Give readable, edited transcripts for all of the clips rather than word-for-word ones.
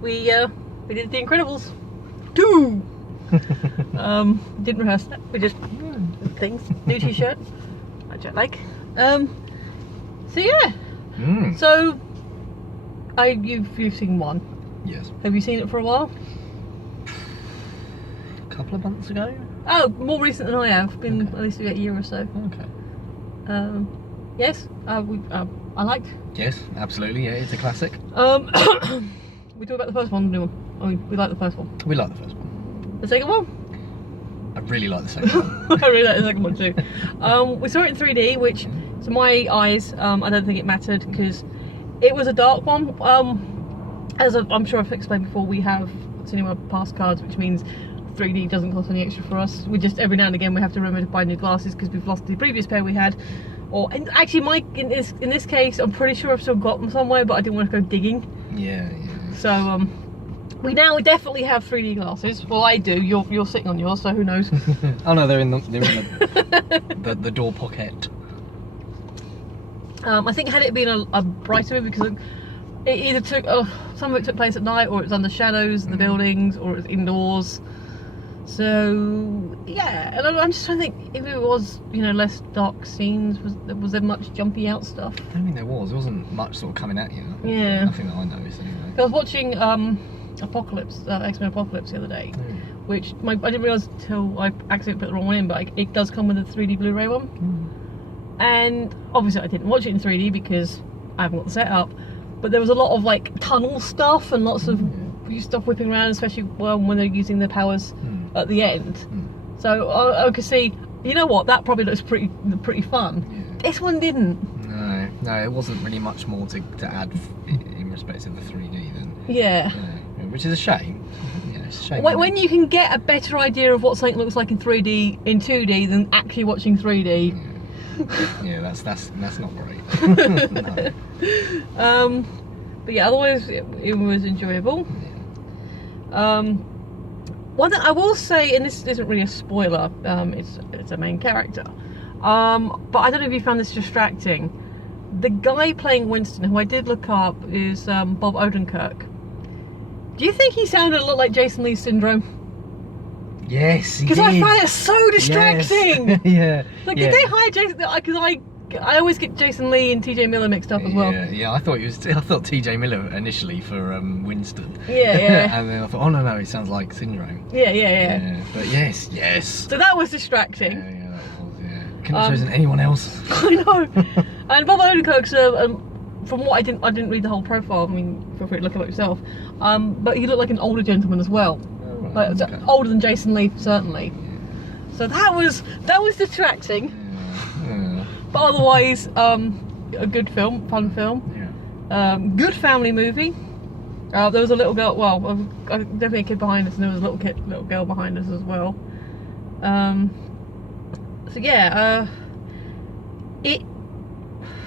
we did The Incredibles 2. Didn't rehearse that. We just things. New T-shirt, which I like. So yeah. So, you've seen one. Yes. Have you seen it for a while? A couple of months ago. Oh, more recent than I have. Been at least a year or so. Okay. Yes. I liked. Yes, absolutely. Yeah, it's a classic. We talk about the first one, didn't we? I mean, we like the first one. We like the first one. The second one? I really like the second one. I really like the second one too. We saw it in 3D, which to my eyes, I don't think it mattered because it was a dark one. As I'm sure I've explained before, we have cinema pass cards, which means 3D doesn't cost any extra for us. We just every now and again we have to remember to buy new glasses because we've lost the previous pair we had. And actually, in this case, I'm pretty sure I've still got them somewhere, but I didn't want to go digging. Yeah. So we now definitely have 3D glasses. Well, I do. You're sitting on yours, so who knows? Oh no, they're in the door pocket. I think had it been a brighter movie, because it either took some of it took place at night, or it was under shadows of the buildings, or it was indoors. So yeah, and I'm just trying to think if it was, less dark scenes. Was there much jumpy out stuff? I don't think there was. There wasn't much sort of coming at you. Yeah. Nothing that I noticed anyway. I was watching Apocalypse, X-Men Apocalypse the other day, which I didn't realise until I accidentally put the wrong one in, but it does come with a 3D Blu-ray one. And obviously I didn't watch it in 3D because I haven't got the setup, but there was a lot of like tunnel stuff and lots of stuff whipping around, especially when they're using their powers at the end. So I could see, you know what, that probably looks pretty fun. This one didn't. No, it wasn't really much more to add in respect of the 3D then. Yeah. Which is a shame. Yeah, it's a shame. When you can get a better idea of what something looks like in 3D in 2D than actually watching 3D. Yeah, that's not great. No. But yeah, otherwise it was enjoyable. One thing I will say, and this isn't really a spoiler, it's a main character, but I don't know if you found this distracting. The guy playing Winston, who I did look up, is Bob Odenkirk. Do you think he sounded a lot like Jason Lee Syndrome? Yes, because I find it so distracting. Yes. Did they hire Jason? Because I always get Jason Lee and TJ Miller mixed up as well. Yeah. I thought TJ Miller initially for Winston. Yeah. And then I thought, oh no, it sounds like Syndrome. Yeah. But yes. So that was distracting. Yeah, that was. Yeah. Couldn't have chosen anyone else. I know. And Bob Odenkirk's, from what I didn't read the whole profile. I mean, feel free to look it up yourself. But he looked like an older gentleman as well. Okay. Older than Jason Lee, certainly. So that was distracting. Yeah. But otherwise, a good film, fun film. Yeah. Good family movie. There was a little girl. Well, definitely a kid behind us, and there was a little girl behind us as well. So yeah,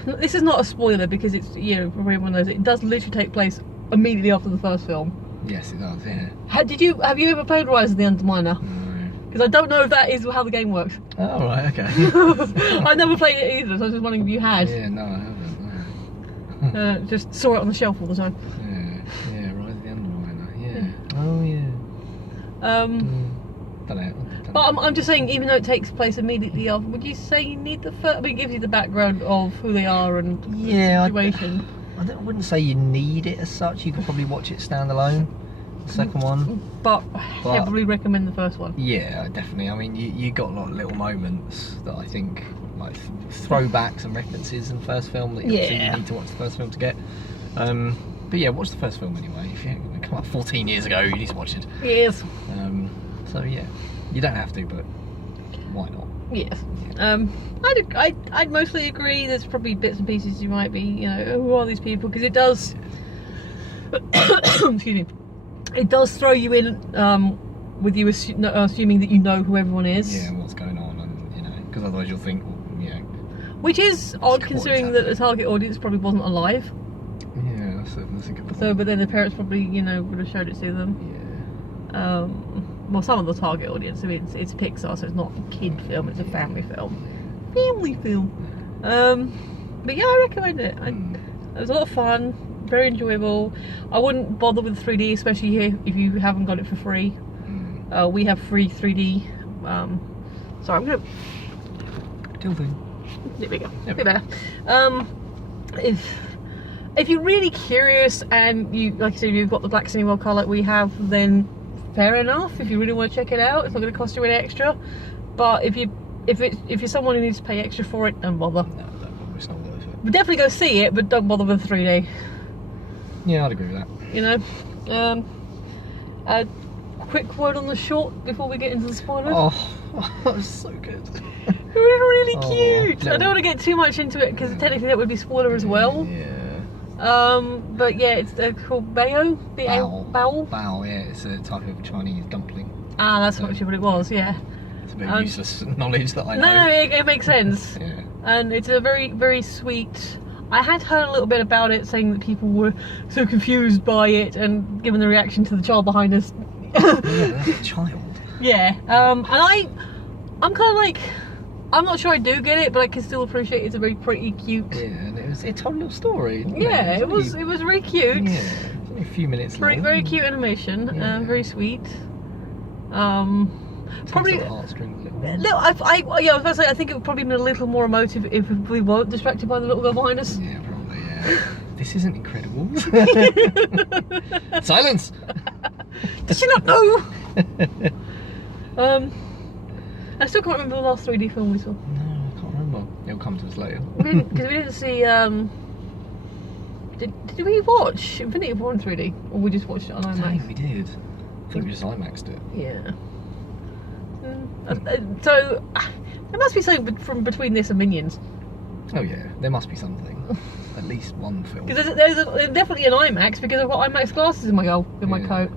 this is not a spoiler because it's, for everyone knows it does literally take place immediately after the first film. Yes, it does. Yeah. Have you ever played Rise of the Underminer? No. Because I don't know if that is how the game works. Oh right, okay. I've never played it either, so I was just wondering if you had. Yeah, no, I haven't. Just saw it on the shelf all the time. Yeah, Rise of the Underminer. Yeah. Oh yeah. Don't know. But I'm just saying, even though it takes place immediately after, would you say you need the first? I mean, it gives you the background of who they are and the situation. I wouldn't say you need it as such. You could probably watch it standalone. The second one. But heavily recommend the first one. Yeah, definitely. I mean, you got a lot of little moments that I think, like throwbacks and references in the first film that you need to watch the first film to get. But yeah, watch the first film anyway. If you come up 14 years ago, you need to watch it. Yes. So yeah, you don't have to, but why not? Yes. I'd mostly agree. There's probably bits and pieces you might be, who are these people? Because it does, excuse me, it does throw you in with you assuming that you know who everyone is. Yeah, what's going on, and because otherwise you'll think, Which is odd considering that the target audience probably wasn't alive. Yeah, that's a good point. So, but then the parents probably, would have showed it to them. Yeah. Well, some of the target audience. I mean, it's Pixar, so it's not a kid film; it's a family film. But yeah, I recommend it. It was a lot of fun. very enjoyable. I wouldn't bother with 3D, especially here if you haven't got it for free. We have free 3D. Sorry, I'm gonna. Tilting. There we go. A bit better. If you're really curious and you, like I said, you've got the Black Cineworld car like we have, then fair enough. If you really want to check it out, it's not going to cost you any extra. But if you're someone who needs to pay extra for it, don't bother. No, it's not worth it. But definitely go see it, but don't bother with 3D. Yeah, I'd agree with that. You know. A quick word on the short before we get into the spoilers. Oh, that was so good. It was really cute. No. I don't want to get too much into it because technically that would be spoiler as well. Yeah. But yeah, it's called bao. Bao. Bao, yeah, it's a type of Chinese dumpling. Ah, that's actually what it was. Yeah. It's a bit of useless knowledge that I know. No, it makes sense. Yeah. And it's a very, very sweet. I had heard a little bit about it, saying that people were so confused by it, and given the reaction to the child behind us. Yeah, that's a child. Yeah. And I'm kind of like, I'm not sure I do get it, but I can still appreciate it's a very pretty, cute. Yeah, and it told a little story. Yeah, it was really cute. Yeah, it's only a few minutes long. Very cute animation. Yeah. Very sweet. Probably. Heartstrings a little. I was about to say, I think it would probably been a little more emotive if we weren't distracted by the little girl behind us. Yeah, probably. Yeah. This isn't incredible. Silence. Did you not know? I still can't remember the last 3D film we saw. No, I can't remember. It'll come to us later. Because we didn't see. Did we watch Infinity War in 3D, or we just watched it on I think IMAX? we did. I think we just IMAXed it. Yeah. So there must be something from between this and Minions. Oh yeah, there must be something. At least one film. Because there's definitely an IMAX because I've got IMAX glasses in my my coat.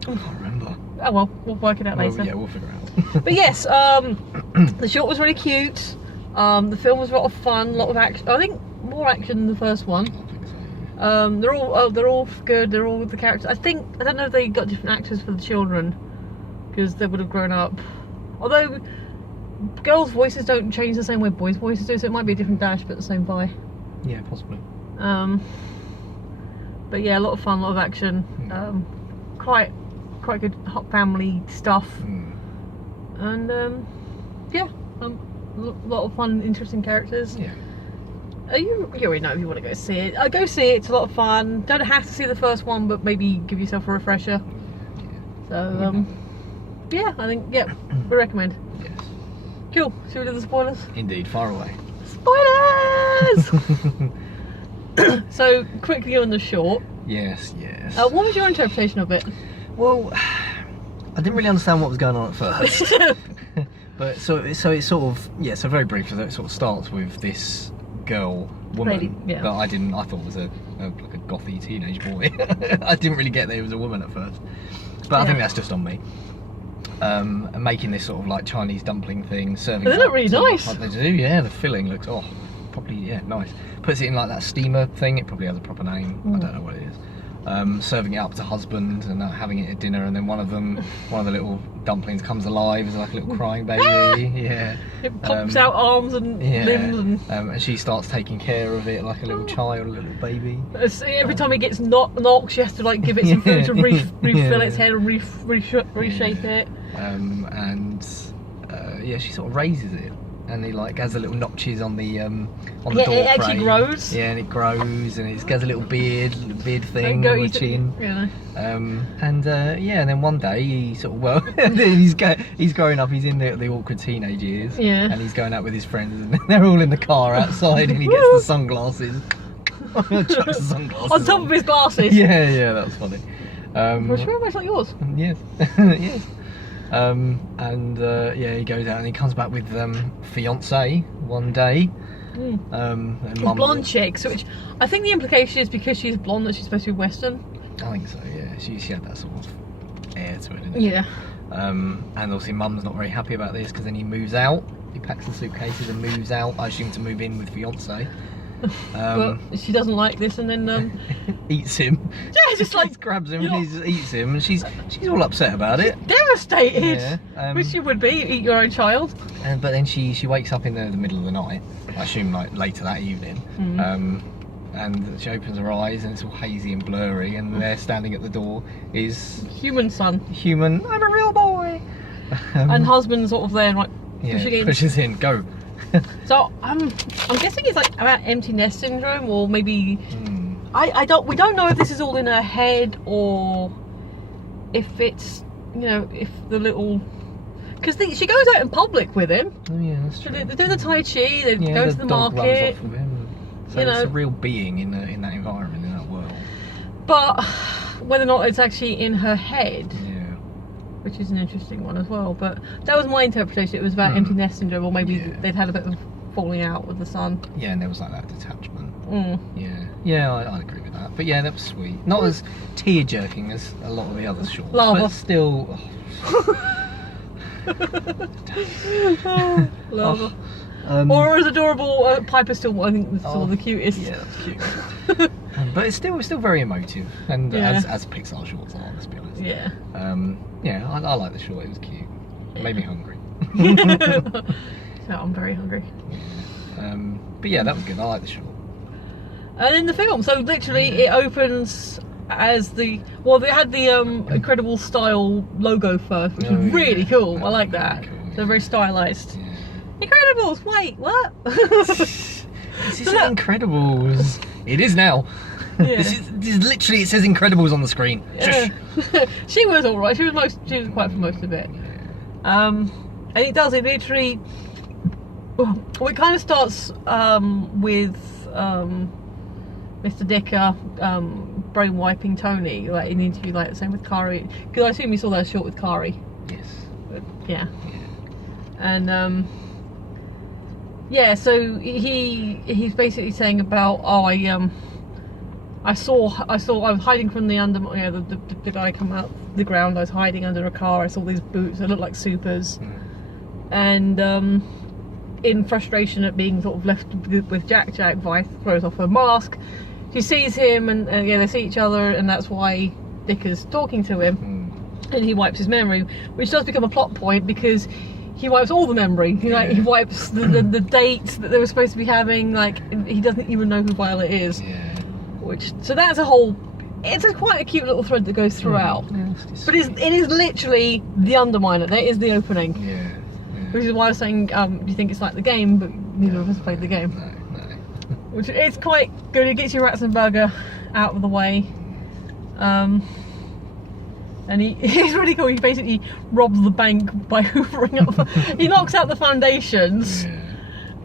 I can't remember. Oh well, we'll work it out later. Yeah, we'll figure it out. But yes, the short was really cute. The film was a lot of fun, a lot of action. I think more action than the first one. I think so. Yeah. They're all good. They're all the characters. I don't know if they got different actors for the children because they would have grown up. Although girls' voices don't change the same way boys' voices do, so it might be a different dash but the same vibe. Yeah, possibly. But yeah, a lot of fun, a lot of action. Quite good hot family stuff. And yeah, a lot of fun, interesting characters. Yeah. You already know if you want to go see it. Go see it. It's a lot of fun. Don't have to see the first one, but maybe give yourself a refresher. So yeah, I think we recommend. Yes. Cool. Should we do the spoilers? Indeed, far away. Spoilers. So quickly on the short. Yes. What was your interpretation of it? Well, I didn't really understand what was going on at first. But so it's sort of so very briefly. So it sort of starts with this woman Lady, yeah. that I thought was a gothy teenage boy. I didn't really get that it was a woman at first, but I think that's just on me. And making this sort of like Chinese dumpling thing, serving. They look really nice. Like they do, yeah. The filling looks probably nice. Puts it in like that steamer thing. It probably has a proper name. I don't know what it is. Serving it up to husband and having it at dinner, and then one of the little dumplings comes alive as like a little crying baby. Yeah. It pops out arms and limbs and she starts taking care of it like a little child, a little baby. Every time it gets knocked, she has to like give it some food to refill its head and reshape it. She sort of raises it, and he like has the little notches on the door it frame. actually grows. Yeah, and it grows, and it has a little beard thing on the chin. And then one day he sort of he's growing up. He's in the awkward teenage years. Yeah. And he's going out with his friends, and they're all in the car outside, and he gets the sunglasses. Chucks the sunglasses on top of his glasses. Yeah, that was funny. Well, sure, much like yours. Yes, yes. He goes out and he comes back with fiance one day. Blonde chick, which I think the implication is because she's blonde that she's supposed to be Western. I think so. Yeah, she had that sort of air to it. Didn't she? Yeah. And obviously, Mum's not very happy about this because then he moves out. He packs the suitcases and moves out. I assume to move in with fiance. But she doesn't like this, and then eats him. Yeah, just like grabs him and he just eats him, and she's all upset about it. Devastated. Yeah, which you would be. You eat your own child. But then she wakes up in the middle of the night. I assume like later that evening. and she opens her eyes and it's all hazy and blurry, and there standing at the door is human son. Human, I'm a real boy. And husband's sort of there, like pushes in, go. So I'm guessing it's like about empty nest syndrome, or maybe we don't know if this is all in her head or if it's, you know, if the little, because she goes out in public with him. Oh yeah, that's true. They do the Tai Chi, they go to the market. Runs off with him. So it's a real being in that environment, in that world. But whether or not it's actually in her head, which is an interesting one as well. But that was my interpretation. It was about empty nest syndrome, or maybe they'd had a bit of falling out with the son. Yeah, and there was like that detachment. Yeah, I agree with that. But yeah, that was sweet. Not as tear-jerking as a lot of the other shorts, but still. Lava. Or as adorable, Piper's still, I think, still the cutest. Yeah, that's cute. But it's still very emotive, and as Pixar shorts are, let's be honest. Yeah. I like the short. It was cute. It made me hungry. So I'm very hungry. Yeah. But yeah, that was good. I like the short. And in the film, so literally it opens as they had the Incredibles style logo first, which was really cool. I like that. Cool, they're very stylized. Yeah. Incredibles, wait, what? This isn't Incredibles. It is now. Yeah. This is literally, it says Incredibles on the screen. Yeah. She was alright. She was quiet for most of it. And it literally. Well, it kind of starts with Mr. Dicker brain wiping Tony, like in the interview, like the same with Kari. Because I assume you saw that short with Kari. Yes. But, yeah. And so he's basically saying about I was hiding from the the guy come out the ground. I was hiding under a car. I saw these boots that looked like supers, and in frustration at being sort of left with Jack, Vice throws off her mask. She sees him, and they see each other, and that's why Dicker's talking to him, and he wipes his memory, which does become a plot point because he wipes all the memory. He wipes the dates that they were supposed to be having. Like, he doesn't even know who Violet is. Yeah. So that's it's quite a cute little thread that goes throughout. But it is literally the Underminer. That is the opening. Yeah. Which is why I was saying, do you think it's like the game? But neither of us played the game. No. Which it's quite good. It gets your Ratzenberger out of the way. And he's really cool. He basically robs the bank by hoovering up. He knocks out the foundations,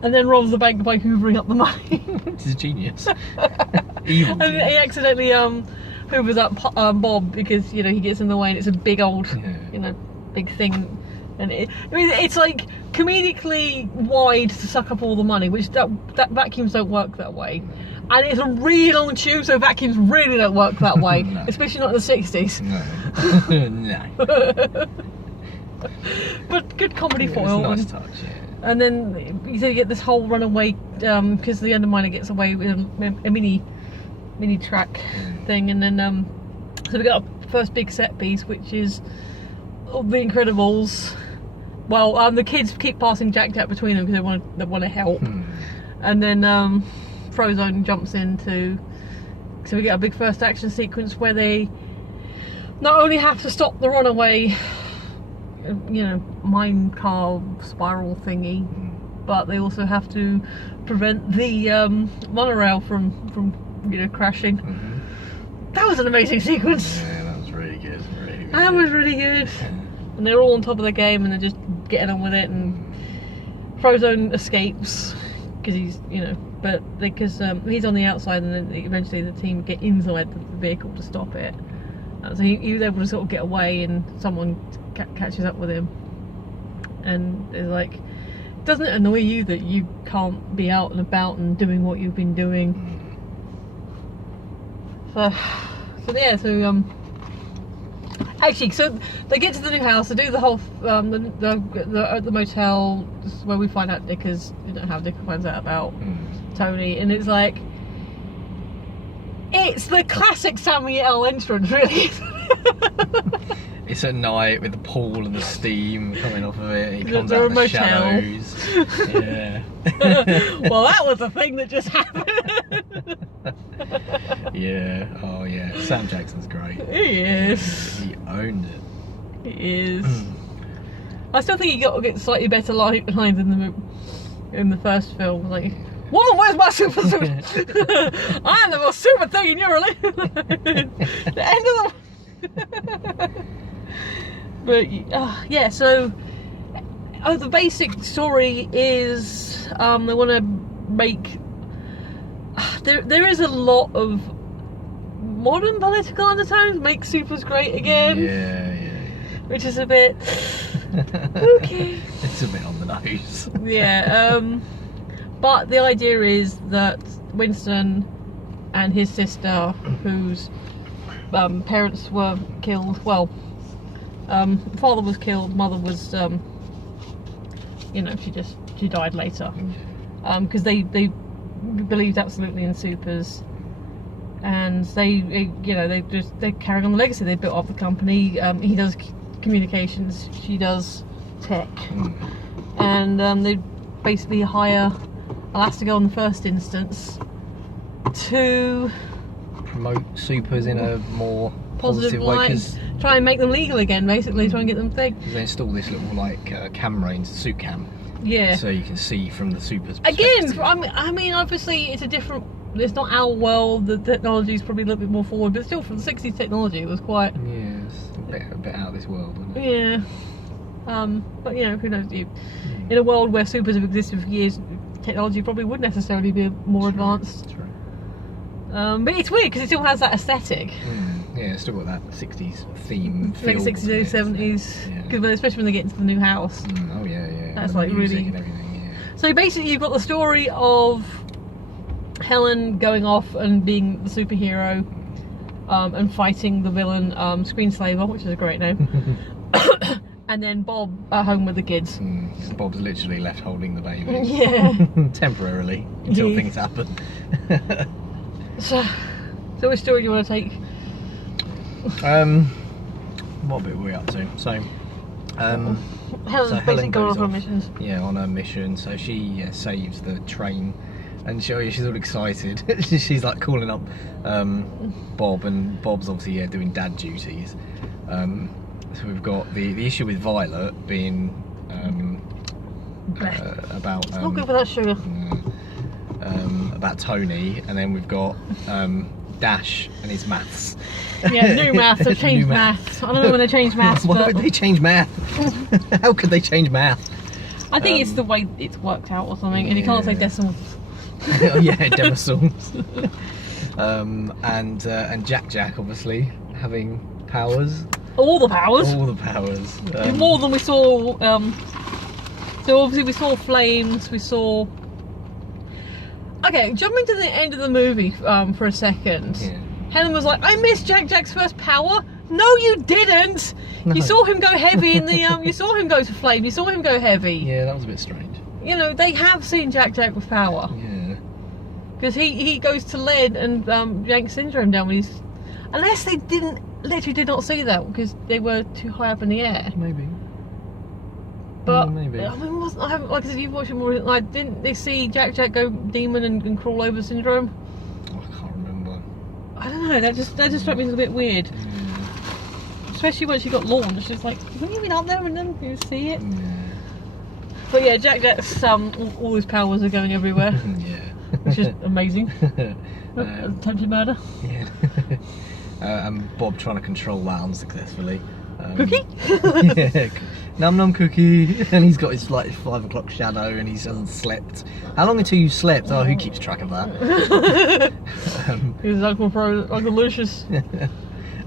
and then robs the bank by hoovering up the money. This is genius. Evil. And he accidentally hoovers up Bob because he gets in the way, and it's a big old, big thing. And it's like comedically wide to suck up all the money, which that vacuums don't work that way. And it's a really long tube, so vacuums really don't work that way, no. Especially not in the 60s. No. But good comedy foil. It's a nice touch, yeah. And then you get this whole runaway, because the Underminer gets away with a mini track thing, and then so we got our first big set piece, which is the Incredibles. Well, the kids keep passing Jack between them because they want to help, and then Frozone jumps in so we get a big first action sequence where they not only have to stop the runaway, mine car spiral thingy, but they also have to prevent the monorail from crashing. That was an amazing sequence. Yeah, that was really good. That was really good. And they're all on top of the game, and they're just getting on with it, and Frozone escapes because he's he's on the outside, and then eventually the team get inside the vehicle to stop it. So he was able to sort of get away, and someone catches up with him, and it's like, doesn't it annoy you that you can't be out and about and doing what you've been doing? Actually, so they get to the new house, they do the whole the motel where we find out Dicker's, how Dicker finds out about Tony, and it's like, it's the classic Samuel entrance, really. It's at night with the pool and the steam coming off of it, and he comes out of the shadows. Yeah. Well, that was a thing that just happened. Yeah. Oh yeah. Sam Jackson's great. He is. He owned it. He is. I still think he got to get slightly better lines in the first film. Like, woman, where's my super suit? I am the most super thing in your religion. The end of the. But yeah, so the basic story is they want to make. There is a lot of modern political undertones. Make supers great again. Yeah. Which is a bit. Okay. It's a bit on the nose. Yeah, but the idea is that Winston and his sister, whose parents were killed, well, father was killed, mother was, she died later, because they believed absolutely in supers, and they're carrying on the legacy. They built up the company. He does communications, she does tech, and they basically hire Elastigirl in the first instance to promote supers in a more positive way, light, try and make them legal again, basically try and get them thing. They install this little camera into suit cam, so you can see from the supers perspective. Again, I mean obviously it's not our world, the technology is probably a little bit more forward, but still from the 60s technology it was quite a bit out of this world, wasn't it? Yeah. But who knows? In a world where supers have existed for years, technology probably would necessarily be more advanced. True. But it's weird because it still has that aesthetic. Yeah, it's still got that 60s theme. Late 60s, 70s. Yeah. Especially when they get into the new house. Oh yeah. That's and like really. And everything, yeah. So basically, you've got the story of Helen going off and being the superhero, and fighting the villain, Screenslaver, which is a great name. And then Bob at home with the kids. Bob's literally left holding the baby. Yeah. Temporarily, until things happen. So which story do you want to take? What bit were we up to? So, Helen's basically going off on missions. Yeah, on her mission. So she saves the train, and she's all excited. She's like calling up Bob, and Bob's obviously doing dad duties. So we've got the issue with Violet being about it's not good for that sugar. About Tony, and then we've got Dash and his maths. Yeah, new maths. They've changed maths. I don't know when they changed maths. Why would they change math? How could they change math? I think it's the way it's worked out or something, and you can't say decimals. Oh yeah, decimals. And Jack obviously having powers. All the powers. All the powers. More than we saw. So obviously we saw flames. We saw. Okay, jumping to the end of the movie for a second. Yeah. Helen was like, "I missed Jack's first power." No, you didn't. No. You saw him go heavy in the. You saw him go to flame. You saw him go heavy. Yeah, that was a bit strange. They have seen Jack with power. Yeah. Because he goes to lead and yanks Syndrome down when he's. Unless they literally did not see that because they were too high up in the air. Maybe. But maybe. I mean, like I said, you've watched it more. Like, didn't they see Jack go demon and crawl over Syndrome? Oh, I can't remember. I don't know. That just struck me as a bit weird. Especially when she got launched. It's like, wouldn't you been up there and then you see it? Yeah. But yeah, Jack's all his powers are going everywhere. Yeah. Which is amazing. Attempted murder. Yeah. And Bob trying to control that unsuccessfully. Cookie? Yeah. Num num cookie. And he's got his like 5 o'clock shadow and he hasn't slept. How long until you slept? Oh, who keeps track of that? He's Uncle Lucius.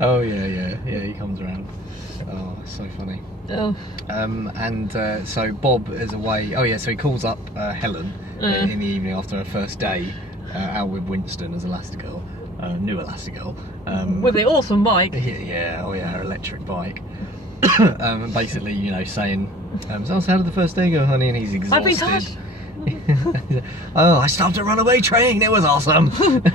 Oh yeah, he comes around. Oh, it's so funny. Oh. So Bob is away. Oh yeah, so he calls up Helen in the evening after her first day out with Winston as Elastigirl, new Elastigirl. With the awesome bike. Yeah, her electric bike. And basically, saying, so how did the first day go, honey? And he's exhausted. I've been tired. Oh, I stopped a runaway train. It was awesome.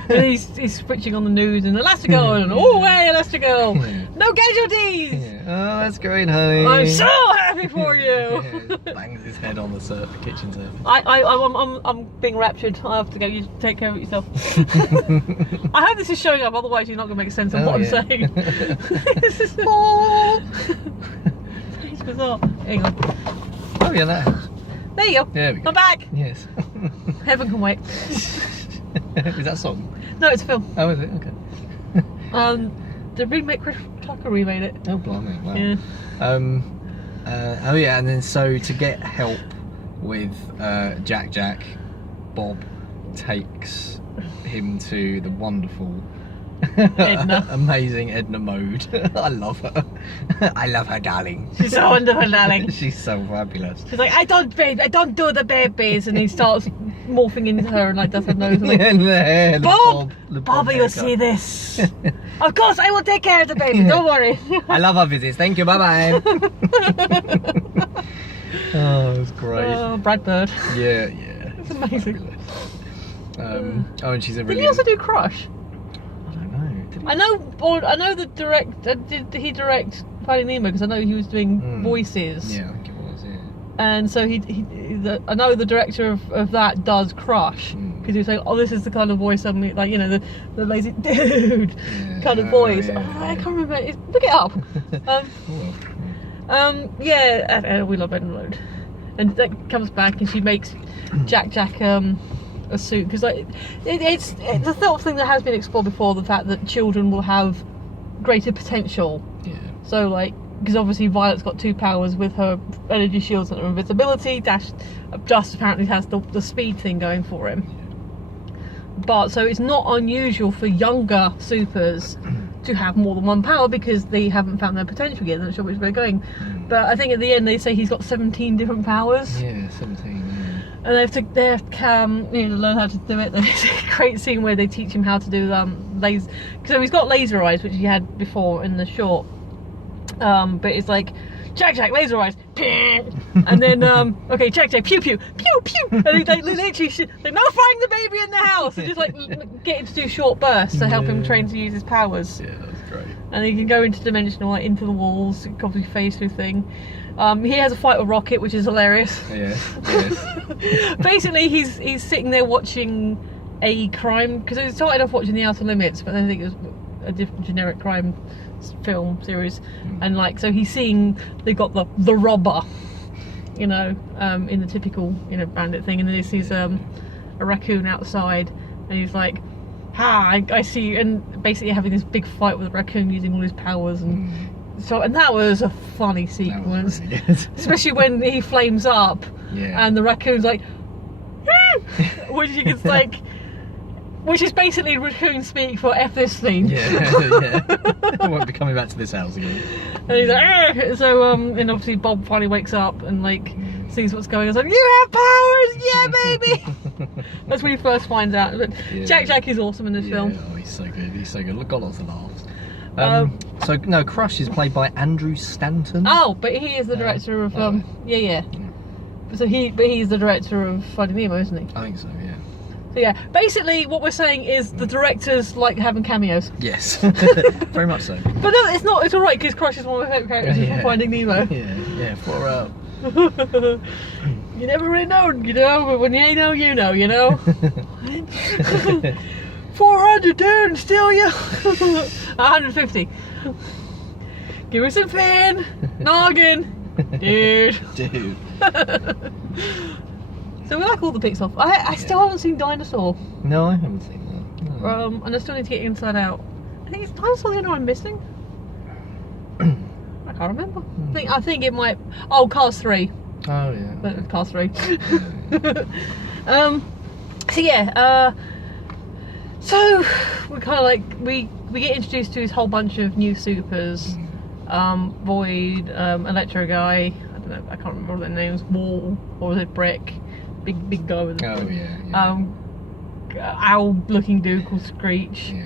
And he's switching on the news and Elastigirl and oh hey Elastigirl, no casualties. Yeah. Oh, that's great, honey. I'm so happy for you. Yeah, bangs his head on the kitchen surface. I'm being raptured. I have to go. You take care of yourself. I hope this is showing up. Otherwise, you're not going to make sense of what I'm saying. This is it's bizarre. Hang on. Oh yeah, that helps. There you go. There we go. I'm back. Yes. Heaven can wait. Is that a song? No, it's a film. Oh, is it? Okay. The remake, Chris Tucker remade it. Oh, blimey. Wow. Yeah. Oh yeah, and then so to get help with Jack, Bob takes him to the wonderful Edna. amazing Edna Mode. I love her. I love her, darling. She's so wonderful, darling. She's so fabulous. She's like, I don't do the babies, and he starts morphing into her and like does her nose. And, like, And the hair, Bob, the Bobby, you'll haircut. see this. Of course, I will take care of the baby. Don't worry. I love our visits. Thank you. Bye bye. Oh, it was great. Brad Bird. Yeah. It's amazing. Fabulous. Oh, and she's a Did really. he also do Crush? I don't know. Did he? I know the did he direct Finding Nemo, because I know he was doing voices. Yeah, I think it was. Yeah. And so I know the director of that does Crush, because he was saying, oh, this is the kind of voice suddenly, like, you know, the lazy dude kind of voice. Yeah, I can't remember. Look it up. We love Edna Mode, and that comes back and she makes Jack a suit, because like it's the sort of thing that has been explored before, the fact that children will have greater potential. Yeah. So like, because obviously Violet's got 2 powers with her energy shields and her invisibility. Dash just apparently has the speed thing going for him. But so it's not unusual for younger supers to have more than 1 power, because they haven't found their potential yet. They're not sure which way they're going. But I think at the end they say he's got 17 different powers. Yeah, 17. And they have to learn how to do it. There's a great scene where they teach him how to do laser. So he's got laser eyes, which he had before in the short. But it's like, Jack, laser eyes, and then okay, Jack, pew, pew, and they literally they're not fighting the baby in the house. They're just like get him to do short bursts to help him train to use his powers. Yeah, that's great. And he can go interdimensional, like into the walls, obviously phase through thing. He has a fight with Rocket, which is hilarious. Yes. Basically, he's sitting there watching a crime, because he started off watching The Outer Limits, but I think it was a different generic crime film series, and like, so he's seeing they've got the robber, you know, in the typical, you know, bandit thing, and then he sees a raccoon outside, and he's like, I see you, and basically having this big fight with the raccoon using all his powers, and so, and that was a funny sequence, Really good. especially when he flames up, and the raccoon's like, which you can like, which is basically raccoon speak for F this thing. Yeah. I won't be coming back to this house again. And he's like, "Argh!" So and obviously Bob finally wakes up and like sees what's going on. He's like, you have powers, yeah, baby. That's when he first finds out. But Jack is awesome in this film. Oh, he's so good. He's so good. Look, got lots of laughs. So no, Crush is played by Andrew Stanton. Oh, but he is the director of So he's the director of Finding Nemo, isn't he? I think so. Yeah. So yeah, basically what we're saying is the directors like having cameos. Yes. Very much so. But no, it's not. It's all right, because Crush is one of my favourite characters from Finding Nemo. Yeah. Far out. You never really know, you know, but when you know, you know, you know. 400, dude, still you. 150. Give me some fin, noggin, dude. Dude. So we like all the Pixar. I still haven't seen Dinosaur. No, I haven't seen that. No. And I still need to get Inside Out. I think it's Dinosaur the only one I'm missing. I can't remember. I think it might. Oh, Cars 3. Oh yeah. Cars 3. So yeah. So we kind of like we get introduced to this whole bunch of new supers. Void, Electro Guy. I don't know. I can't remember all their names. Wall, or was it Brick? Big guy with. Oh yeah. Owl-looking dude called Screech. Yeah.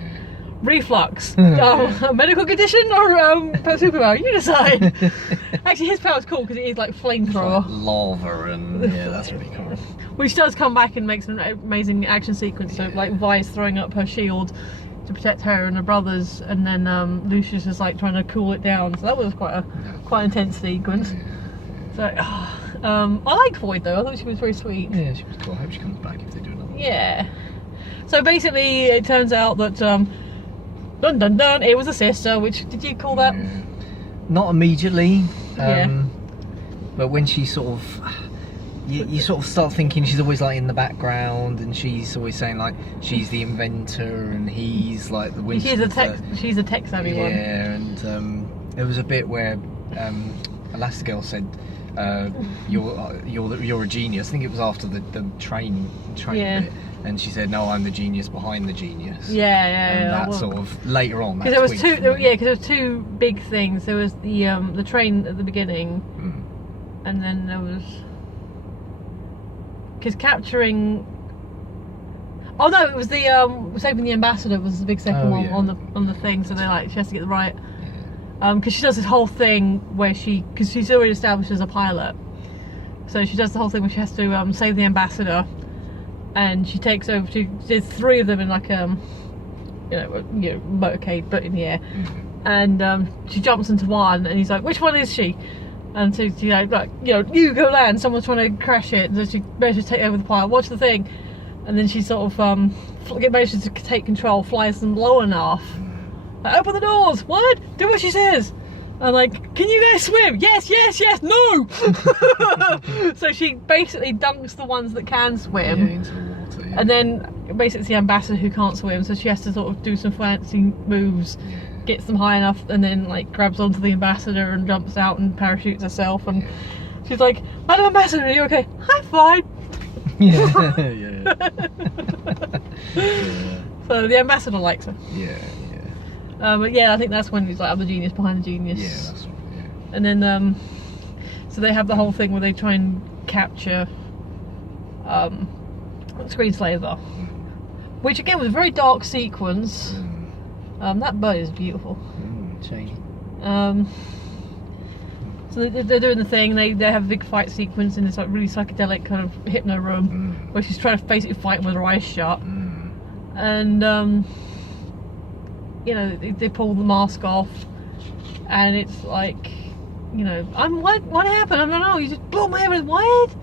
reflux, a medical condition, or superpower. You decide. Actually, his power's cool because it is like flamethrower, like lava, and yeah, that's really cool. Which does come back and makes an amazing action sequence. So like Vi's throwing up her shield to protect her and her brothers, and then Lucius is like trying to cool it down. So that was quite an intense sequence. So I like Void though. I thought she was very sweet. Yeah, she was cool. I hope she comes back if they do another one. Yeah. So basically, it turns out that dun dun dun, it was a sister. Which did you call that? Yeah. Not immediately. Yeah. But when she sort of, you sort of start thinking she's always like in the background, and she's always saying like she's the inventor and he's like the Winston. She's a tech savvy one. Yeah, and there was a bit where Elastigirl said, "You're a genius." I think it was after the train bit, and she said, "No, I'm the genius behind the genius." And that sort of later on. Because there was two. Because there was two big things. There was the train at the beginning, and then there was because capturing. Oh no, it was the saving the ambassador was the big second one on the thing. So she has to get the right. Because she does this whole thing where because she's already established as a pilot, so she does the whole thing where she has to save the ambassador, and she takes over. There's three of them in like motorcade, but in the air, and she jumps into one, and he's like, "Which one is she?" And so she's like, "You go land. Someone's trying to crash it." And so she manages to take over the pilot. Watch the thing, and then she sort of manages to take control, flies them low enough. Open the doors! What? Do what she says! I'm like, can you guys swim? Yes, no! So she basically dunks the ones that can swim. Into the water, And then basically it's the ambassador who can't swim, so she has to sort of do some fancy moves, gets them high enough, and then like grabs onto the ambassador and jumps out and parachutes herself. And she's like, Madam Ambassador, are you okay? I'm fine! Yeah. So the ambassador likes her. Yeah. But yeah, I think that's when he's like, I'm the genius behind the genius. Yeah, that's right. Yeah. And then, so they have the whole thing where they try and capture Screenslaver, which again was a very dark sequence. That bird is beautiful. Shiny. So they're doing the thing. They have a big fight sequence in this like really psychedelic kind of hypno room where she's trying to basically fight with her eyes shut, and they pull the mask off, and it's like, what happened? I don't know. You just blew my head with what?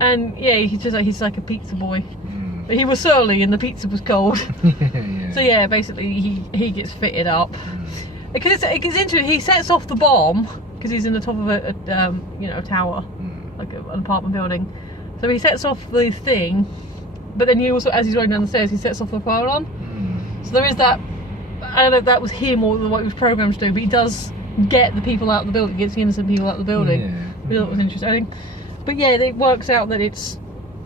And yeah, he's like a pizza boy. But he was surly and the pizza was cold. So yeah, basically he gets fitted up. Because it gets into it. He sets off the bomb because he's in the top of a tower, like an apartment building. So he sets off the thing, but then he also, as he's riding down the stairs, he sets off the fire alarm. So there is that. I don't know if that was him or what he was programmed to do, but he does get the people out of the building, gets the innocent people out of the building. I thought it was interesting. But yeah, it works out that it's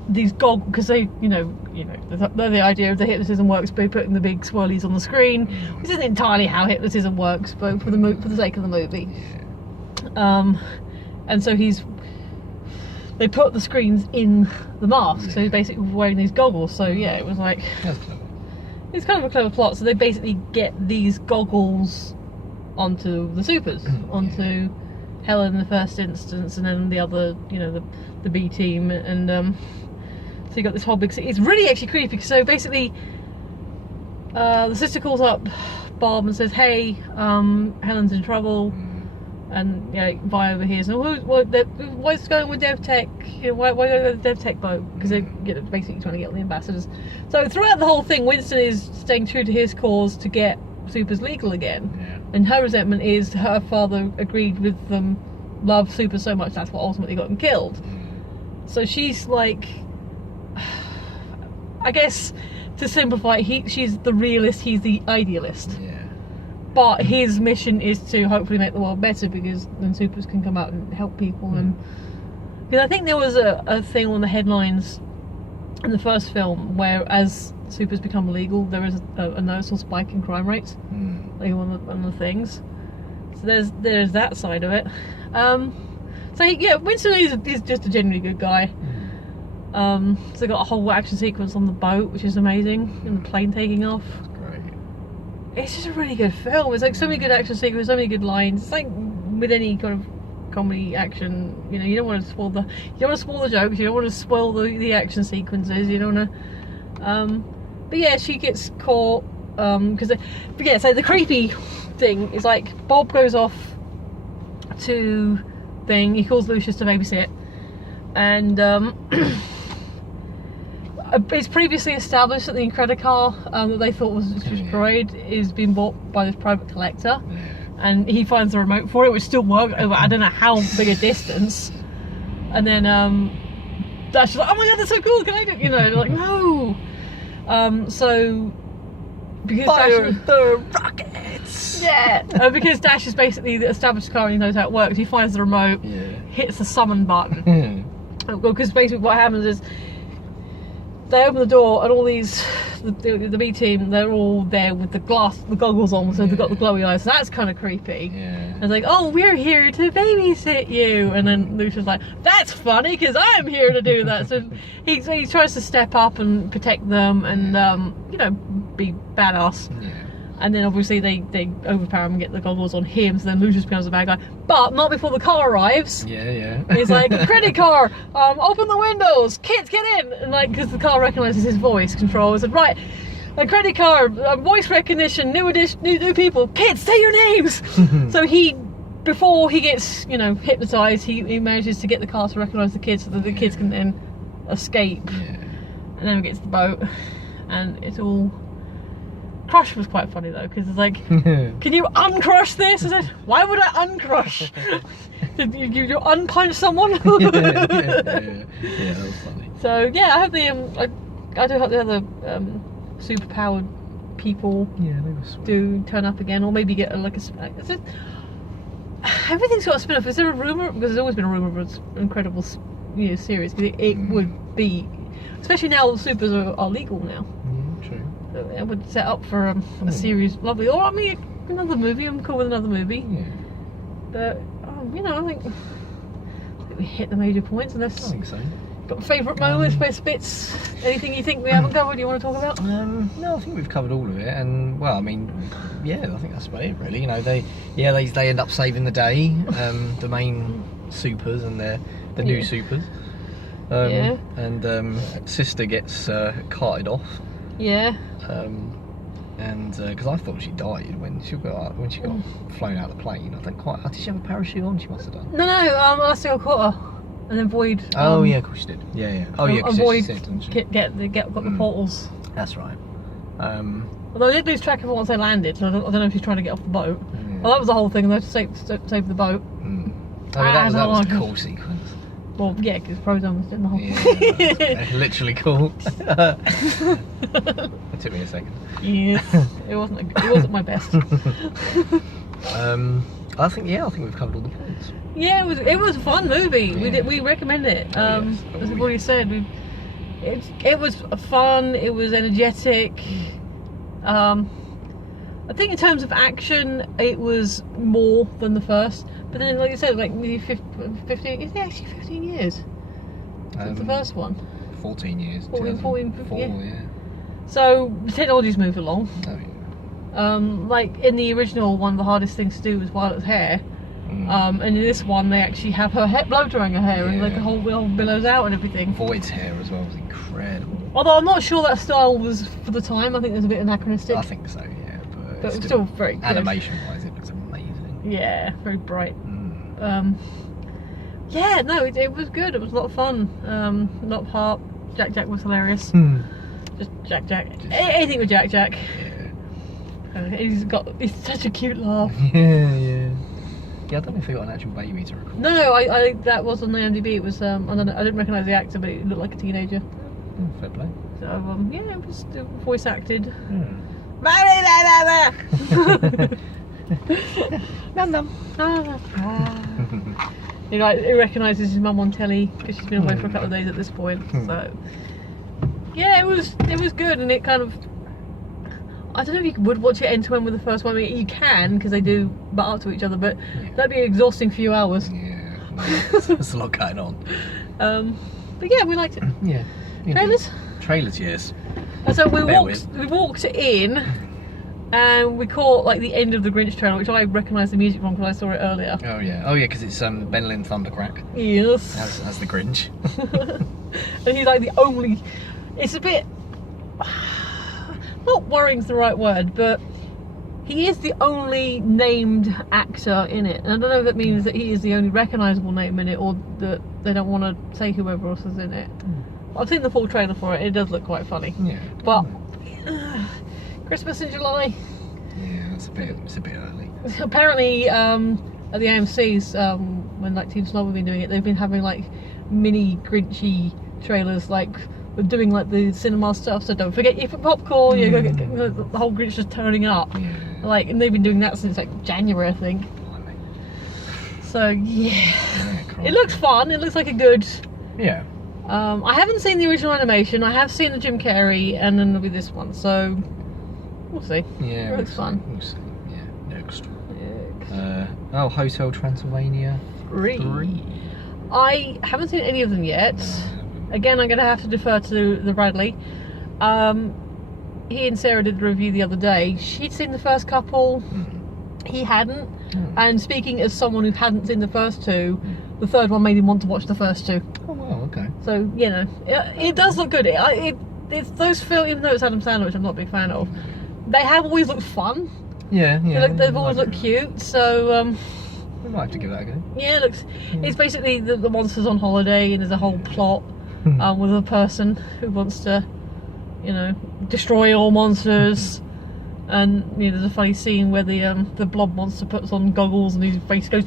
these goggles, because they, the idea of the hypnotism works by putting the big swirlies on the screen, which isn't entirely how hypnotism works, but for the sake of the movie. And so they put the screens in the mask, so he's basically wearing these goggles. So yeah, it was like, That's clever. It's kind of a clever plot. So they basically get these goggles onto the supers, onto Helen in the first instance, and then the other, the B team, and so you got this whole big. It's really actually creepy. Because so basically, the sister calls up Bob and says, "Hey, Helen's in trouble," and Vi overhears, what's going on with DevTech? Why go to the DevTech boat? Because they're basically trying to get all the ambassadors. So throughout the whole thing, Winston is staying true to his cause to get supers legal again. And her resentment is her father agreed with them, loved supers so much, that's what ultimately got him killed. So she's like, I guess to simplify, she's the realist, he's the idealist. But his mission is to hopefully make the world better, because then supers can come out and help people. And because I think there was a thing on the headlines in the first film where, as supers become illegal, there is a noticeable spike in crime rates. Like one of the things. So there's that side of it. So Winston is just a genuinely good guy. So they got a whole action sequence on the boat, which is amazing, and the plane taking off. Great. it's just a really good film. It's like so many good action sequences, so many good lines. It's like with any kind of comedy action, you know, you don't want to spoil the jokes, you don't want to spoil the action sequences, you don't want to. But yeah, she gets caught because so the creepy thing is like Bob goes off to thing. He calls Lucius to babysit, and it's previously established that the Incredicar that they thought was destroyed is being bought by this private collector, and he finds the remote for it, which still works over I don't know how big a distance. And then Dash is like, "Oh my god, that's so cool! Can I do?" You know, they're like, "No." So because Fire the rockets! Yeah, because Dash is basically the established car and he knows how it works. He finds the remote, hits the summon button. Because basically what happens is they open the door and all these, the B team, they're all there with the goggles on, so they've got the glowy eyes. So that's kind of creepy. And it's like, "Oh, we're here to babysit you," and then Lucius like, "That's funny because I'm here to do that." So he tries to step up and protect them and you know, be badass. And then obviously they overpower him and get the goggles on him, so then Lucius becomes a bad guy. But not before the car arrives. He's like, "Credit car, open the windows, kids get in!" And like, because the car recognises his voice control, it said, "Right, a credit car, voice recognition, new people, kids, say your names!" So before he gets, you know, hypnotised, he manages to get the car to recognise the kids so that the kids can then escape. And then we get to the boat, and it's all... Crush was quite funny though, because it's like, "Can you uncrush this?" I said, "Why would I uncrush? Did you unpunch someone?" Yeah, that was funny. So yeah, I hope I do hope the other superpowered people do turn up again, or maybe get everything's got a spin-off. Is there a rumour? Because there's always been a rumour of an incredible, you know, series. Because it would be, especially now supers are legal now. True. It would set up for a series, lovely. Or I mean, another movie. I'm cool with another movie. But you know, I think we hit the major points. Unless I think so. Got favourite moments, best bits, anything you think we haven't covered? You want to talk about? No, I think we've covered all of it. And well, I mean, yeah, I think that's about it really. You know, they end up saving the day. The main supers and the new supers. And sister gets carted off. And because I thought she died when she got flown out of the plane. I don't quite. Did she have a parachute on? She must have done. No. I still caught her, and then Void. Oh yeah, of course she did. Yeah. Oh yeah, because Void she said, didn't she? got the portals. That's right. Although I did lose track of it once they landed, so I don't know if she's trying to get off the boat. Well, that was the whole thing. They had to save the boat. I mean, that was a cool sequence. Well, yeah, because Prozone was doing the whole thing. Yeah, literally cool. It took me a second. Yes, it wasn't my best. I think we've covered all the points. Yeah, it was a fun movie. We recommend it. As we've already said, it was fun. It was energetic. I think in terms of action, it was more than the first. But then, like you said, like 15. Is it actually 15 years since the first one? 14 years. 14, yeah. So the technology's moved along. Oh, yeah. Like in the original one, the hardest thing to do was Violet's hair. And in this one, they actually have her hair blow drying her hair, and like the whole billows out and everything. Void's hair as well was incredible. Although I'm not sure that style was for the time. I think there's a bit anachronistic. I think so, yeah. But it's still very good. Animation-wise, it looks amazing. Yeah, very bright. Yeah, no, it was good. It was a lot of fun. A lot of heart. Jack was hilarious. Just Jack. Anything with Jack. Yeah. He's such a cute laugh. Yeah, I don't know if they got an actual baby to record. No, I that was on the IMDb. It was I didn't recognise the actor, but it looked like a teenager. Fair play. So yeah, it was voice acted. He recognises his mum on telly because she's been away for a couple of days at this point. So yeah, it was good, and it kind of, I don't know if you would watch it end to end with the first one. I mean, you can because they do butt up to each other, but that'd be an exhausting few hours. Yeah, there's a lot going on. But yeah, we liked it. Yeah. Trailers? Trailers, yes. And so we walked in and we caught like the end of the Grinch trailer, which I recognised the music from because I saw it earlier. Oh yeah, because it's Ben Lynn Thundercrack Yes. as the Grinch. And he's like the only. It's a bit. Not worrying's the right word, but he is the only named actor in it. And I don't know if that means that he is the only recognisable name in it, or that they don't want to say whoever else is in it. I've seen the full trailer for it. It does look quite funny. Yeah. But Christmas in July. Yeah, it's a bit early. Apparently, at the AMC's, when like Team Snob have been doing it, they've been having like mini Grinchy trailers, like we're doing like the cinema stuff. So don't forget your popcorn. You go get the whole Grinch just turning up. Yeah. Like, and they've been doing that since like January, I think. So yeah, it looks fun. It looks like a good. Yeah. I haven't seen the original animation. I have seen the Jim Carrey, and then there'll be this one. So we'll see. Yeah. It looks fun. We'll see. Yeah. Next. Yeah. Hotel Transylvania 3. I haven't seen any of them yet. Again, I'm going to have to defer to the Bradley. He and Sarah did the review the other day. She'd seen the first couple. He hadn't. And speaking as someone who hadn't seen the first two, the third one made him want to watch the first two. Oh wow, okay. So, you know, it does look good. It's those films, even though it's Adam Sandler, which I'm not a big fan of, they have always looked fun. Yeah. They've always looked cute. So, we might have to give that a go. yeah, it looks. It's basically the monster's on holiday, and there's a whole plot with a person who wants to, you know, destroy all monsters. And you know, there's a funny scene where the blob monster puts on goggles and his face goes.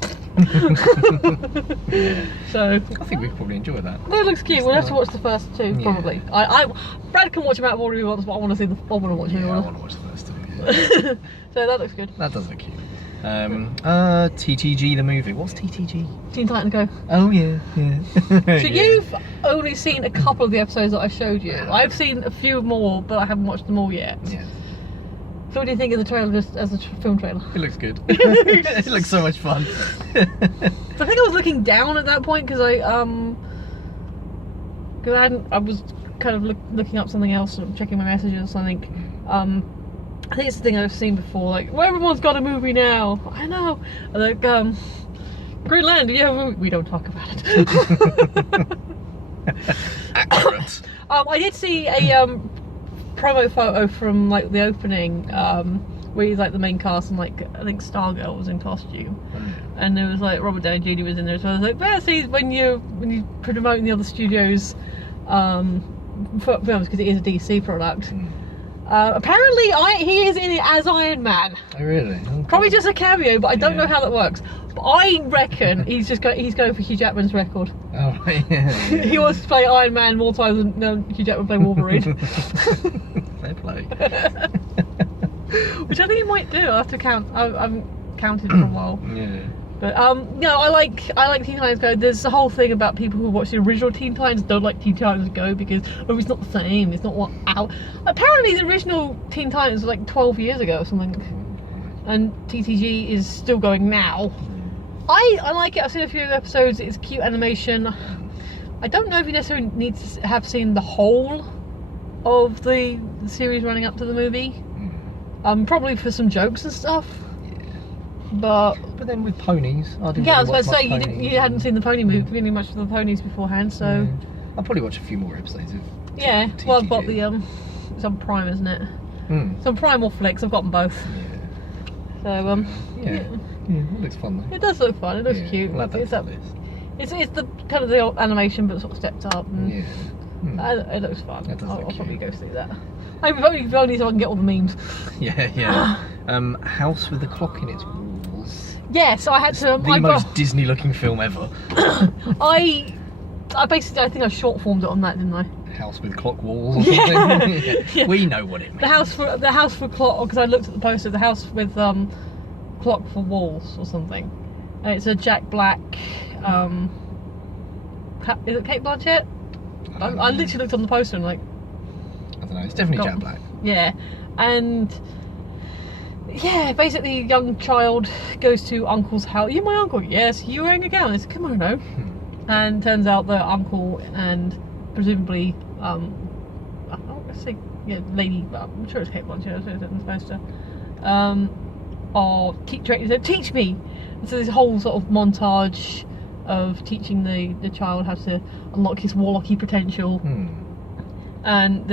So I think we could probably enjoy that. That looks cute. We'll have to watch the first two probably. Brad can watch them out of order if he wants, but I want to see the. I want to watch I them. want to watch the first two. Yeah. So that looks good. That does look cute. TTG the movie. What's TTG? Teen Titan Go. Oh yeah. So you've only seen a couple of the episodes that I showed you. I've seen a few more, but I haven't watched them all yet. Yeah. So what do you think of the trailer just as a film trailer? It looks good. It looks so much fun. So I think I was looking down at that point because I was kind of looking up something else, checking my messages or something. I think it's the thing I've seen before, like, well, everyone's got a movie now. I know. Like, Green Lantern, you have a movie? We don't talk about it. Accurate. I did see a promo photo from like the opening, where he's like the main cast, and like I think Stargirl was in costume, and there was like Robert Downey Jr. was in there as well. I was like, well, see, when you promoting the other studios films, because it is a DC product. Apparently, he is in it as Iron Man. Oh really? Okay. Probably just a cameo, but I don't know how that works. But I reckon he's going for Hugh Jackman's record. Oh right, yeah. He wants to play Iron Man more times than Hugh Jackman played Wolverine. Fair play. Which I think he might do. I have to count. I've counted for a while. Yeah. But no, I like Teen Titans Go. There's a whole thing about people who watch the original Teen Titans don't like Teen Titans Go because it's not the same. It's not what out. Apparently, the original Teen Titans was like 12 years ago or something, and TTG is still going now. I like it. I've seen a few episodes. It's cute animation. I don't know if you necessarily need to have seen the whole of the series running up to the movie. Probably for some jokes and stuff. But then with ponies, I didn't. Yeah, really I was about to watch say much you hadn't seen the pony movie, really much of the ponies beforehand. So I'll probably watch a few more episodes of. Yeah, TTG. well, I've got the it's on Prime, isn't it? It's on Prime or Flicks. I've got them both. Yeah. So Yeah, it looks fun though. it does look fun. It looks cute. We'll add that It's to up. the list. It's the kind of the old animation, but sort of stepped up. And it looks fun. That does I'll look probably cute. go see that. If only so I can get all the memes. Yeah. House with the Clock in Its Walls. Yes, I had to. The most Disney-looking film ever. I think I short formed it on that, didn't I? House with clock walls or something. Yeah. We know what it means. The house for clock, because I looked at the poster. The house with clock for walls or something. And it's a Jack Black. Is it Kate Blanchett? I literally looked on the poster and like. I don't know. It's definitely Jack Black. Yeah, and yeah, basically, a young child goes to uncle's house. You're my uncle? Yes. You're wearing a gown? It's a kimono. And turns out that uncle and presumably, I want to say, lady. I'm sure it's Kate Blanchett. I was on the poster. are teach me. And so this whole sort of montage of teaching the child how to unlock his warlocky potential. And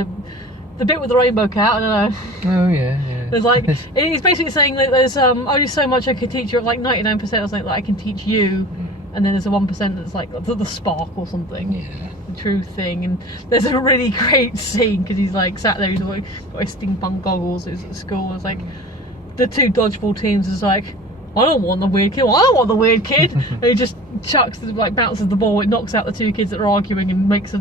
the bit with the rainbow cat, I don't know. Oh yeah. There's like, it's basically saying that there's only so much I can teach you, like 99% or something that I can teach you, and then there's a 1% that's like the spark or something, the true thing. And there's a really great scene because he's like sat there, he's like got his steampunk goggles, he's at school, it's like the two dodgeball teams is like, I don't want the weird kid, I don't want the weird kid. And he just chucks, like bounces the ball, it knocks out the two kids that are arguing and makes a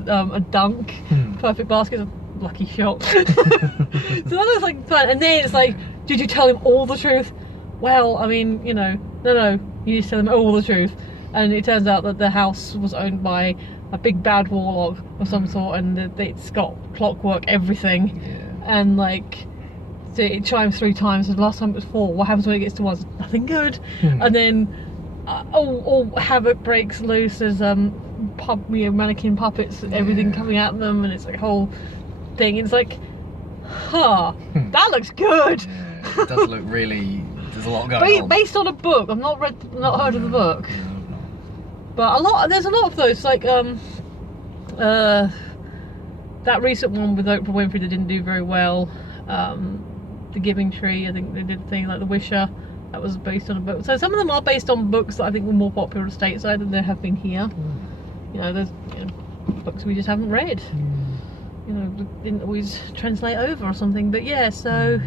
dunk. Perfect basket. Lucky shot. So that was like fun. And then it's like, did you tell him all the truth? Well, I mean, you know, no, you just tell him all the truth. And it turns out that the house was owned by a big bad warlock of some sort, and it's got clockwork everything. And like, so it chimes 3 times, and the last time it was 4. What happens when it gets to 1? Nothing good. And then all havoc breaks loose as mannequin puppets, everything coming at them, and it's like a whole thing. It's like, that looks good. It does look really. There's a lot going on. Based on a book. I've not heard of the book. But there's a lot of those. Like that recent one with Oprah Winfrey that didn't do very well. The Giving Tree. I think they did a thing like The Wisher. That was based on a book. So some of them are based on books that I think were more popular stateside than they have been here. You know, there's books we just haven't read. You know, didn't always translate over or something. But yeah, so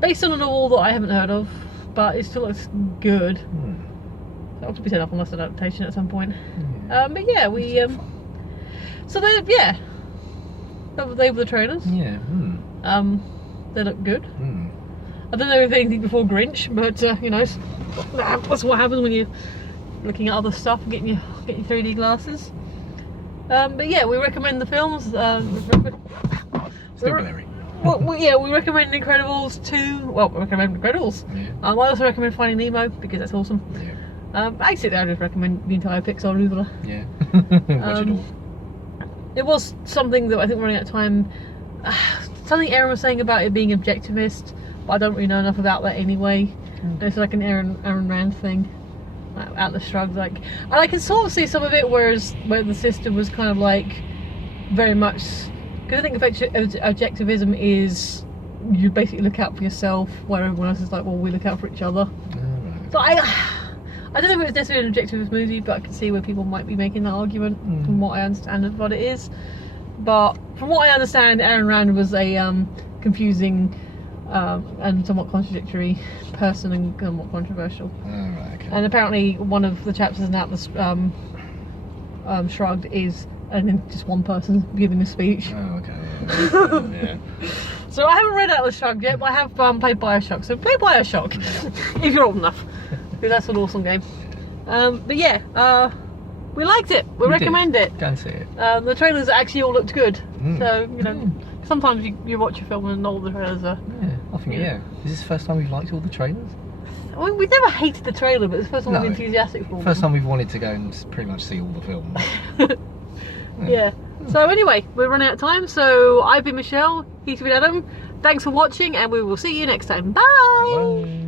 based on a novel that I haven't heard of, but it still looks good. So I'll be set up on an adaptation at some point. But yeah, we so they were the trailers. They look good. I don't know if anything before Grinch, but you know, that's what happens when you're looking at other stuff and getting your 3D glasses. But yeah, we recommend the films. Still blurry. We recommend Incredibles 2. Well, we recommend Incredibles. I also recommend Finding Nemo because that's awesome. I sit there and just recommend the entire Pixar oeuvre. Watch it all. It was something that I think we're running out of time. Something Aaron was saying about it being objectivist, but I don't really know enough about that anyway. It's like an Aaron Rand thing. Atlas Shrugged, like, and I can sort of see some of it, where the system was kind of like very much, because I think objectivism is you basically look out for yourself, where everyone else is like, well, we look out for each other. So I don't know if it was necessarily an objectivist movie, but I can see where people might be making that argument from what I understand of what it is. But from what I understand, Aaron Rand was a confusing and somewhat contradictory person and somewhat controversial. And apparently one of the chapters in Atlas Shrugged is just one person giving a speech. So I haven't read Atlas Shrugged yet, but I have played Bioshock, so play Bioshock if you're old enough, because that's an awesome game. But yeah, we liked it. We recommend it. Go and see it. The trailers actually all looked good. So, you know, sometimes you watch a film and all the trailers are... I think, Is this the first time we've liked all the trailers? I mean, we've never hated the trailer, but it's the first time we've been enthusiastic for them. First time we've wanted to go and pretty much see all the films. So anyway, we're running out of time. So I've been Michelle, he's been Adam. Thanks for watching, and we will see you next time. Bye!